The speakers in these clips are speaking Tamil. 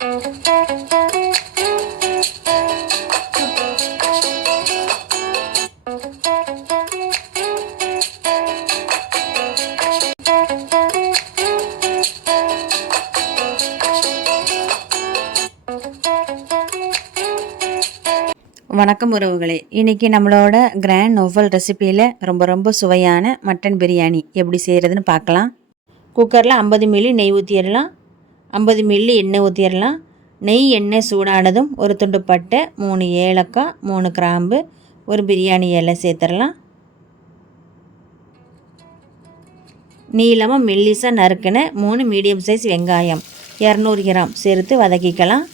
வணக்கம் உறவுகளே, இன்றைக்கி நம்மளோட கிராண்ட் நோவல் ரெசிப்பியில் ரொம்ப சுவையான மட்டன் பிரியாணி எப்படி செய்கிறதுன்னு பார்க்கலாம். குக்கரில் 50 மில்லி நெய் ஊற்றிடலாம், 50 மில்லி எண்ணெய் ஊற்றிடலாம். நெய் எண்ணெய் சூடானதும் ஒரு துண்டு பட்டை, 3 ஏலக்காய், 3 கிராம்பு, ஒரு பிரியாணி இலை சேர்த்துடலாம். நீளமாக மெல்லிசாக நறுக்கின 3 மீடியம் சைஸ் வெங்காயம் 200 கிராம் சேர்த்து வதக்கிக்கலாம்.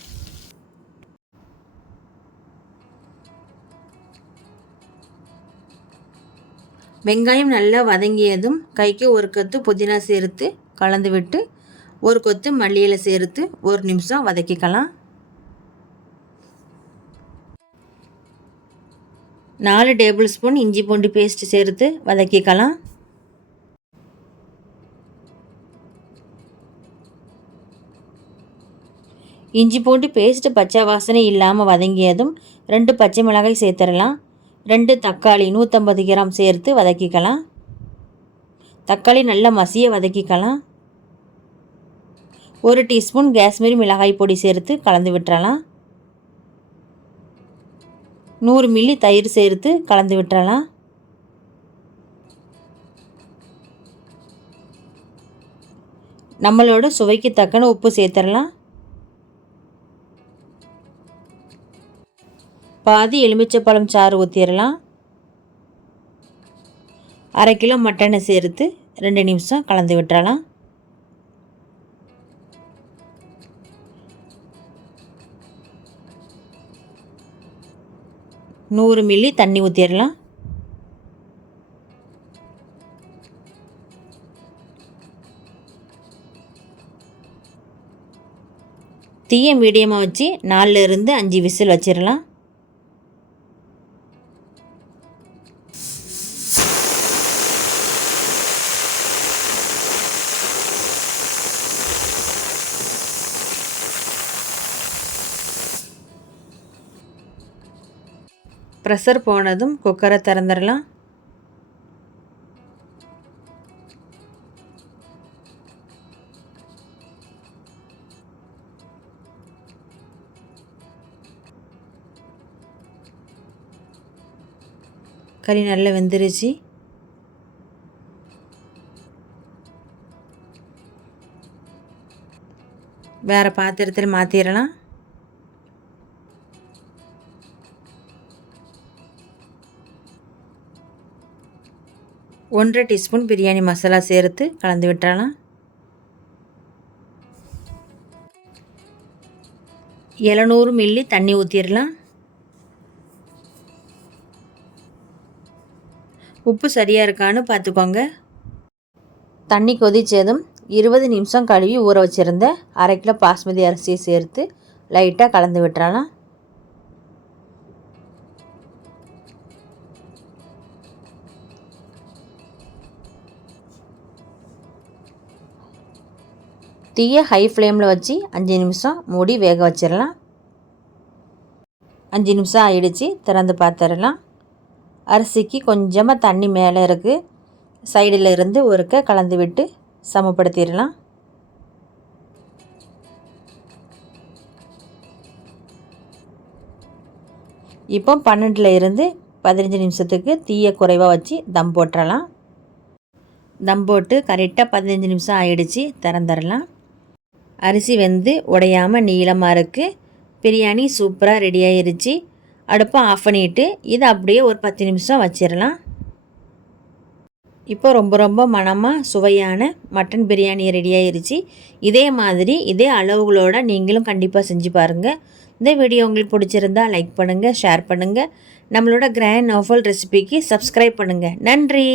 வெங்காயம் நல்லா வதங்கியதும் கைக்கு ஒரு கொத்து புதினா சேர்த்து கலந்து விட்டு ஒரு கொத்து மல்லியிலை சேர்த்து 1 நிமிஷம் வதக்கிக்கலாம். 4 டேபிள் ஸ்பூன் இஞ்சி பூண்டு பேஸ்ட் சேர்த்து வதக்கிக்கலாம். இஞ்சி பூண்டு பேஸ்ட் பச்சை வாசனை இல்லாமல் வதங்கியதும் 2 பச்சை மிளகாய் சேர்த்துடலாம். 2 தக்காளி 150 கிராம் சேர்த்து வதக்கிக்கலாம். தக்காளி நல்லா மசிய வதக்கிக்கலாம். 1 டீஸ்பூன் காஷ்மீரி மிளகாய் பொடி சேர்த்து கலந்து விட்டுறலாம். 100 மில்லி தயிர் சேர்த்து கலந்து விட்டுறலாம். நம்மளோட சுவைக்கு தக்கன உப்பு சேர்த்துடலாம். பாதி எலுமிச்சைப்பழம் சாறு ஊற்றிடலாம். 1/2 கிலோ மட்டனை சேர்த்து 2 நிமிஷம் கலந்து விட்டுறலாம். நூறு மில்லி தண்ணி ஊற்றிடலாம். தீயை மீடியமாக வச்சு 4லிருந்து 5 விசில் வச்சிடலாம். ப்ரெஷர் போனதும் குக்கரை திறந்துடலாம். கறி நல்லா வெந்துருச்சு. வேறு பாத்திரத்தில் மாற்றிடலாம். ஒன்றரை டீஸ்பூன் பிரியாணி மசாலா சேர்த்து கலந்து விட்டுறலாம். 700 மில்லி தண்ணி ஊற்றிடலாம். உப்பு சரியாக இருக்கான்னு பார்த்துக்கோங்க. தண்ணி கொதித்ததும் 20 நிமிஷம் கழுவி ஊற வச்சுருந்த 1/2 கிலோ பாஸ்மதி அரிசியை சேர்த்து லைட்டாக கலந்து விட்டுறலாம். தீயை ஹை ஃப்ளேமில் வச்சு 5 நிமிஷம் மூடி வேக வச்சிடலாம். 5 நிமிஷம் ஆயிடுச்சு, திறந்து பார்த்துடலாம். அரிசிக்கு கொஞ்சமாக தண்ணி மேலே இருக்குது. சைடில் இருந்து ஒருக்க கலந்து விட்டு சமப்படுத்திடலாம். இப்போ 12லிருந்து 15 நிமிஷத்துக்கு தீயை குறைவாக வச்சு தம் போட்டுடலாம். தம் போட்டு கரெக்டாக 15 நிமிஷம் ஆயிடுச்சு, திறந்துடலாம். அரிசி வெந்து உடையாமல் நீளமாக இருக்குது. பிரியாணி சூப்பராக ரெடி ஆகிருச்சு. அடுப்பை ஆஃப் பண்ணிவிட்டு இதை அப்படியே ஒரு 10 நிமிஷம் வச்சிடலாம். இப்போ ரொம்ப மணமாக சுவையான மட்டன் பிரியாணி ரெடி ஆகிருச்சு. இதே மாதிரி இதே அளவுகளோடு நீங்களும் கண்டிப்பாக செஞ்சு பாருங்கள். இந்த வீடியோ உங்களுக்கு பிடிச்சிருந்தா லைக் பண்ணுங்கள், ஷேர் பண்ணுங்கள். நம்மளோட கிராண்ட் நோவல் ரெசிபிக்கு சப்ஸ்கிரைப் பண்ணுங்கள். நன்றி.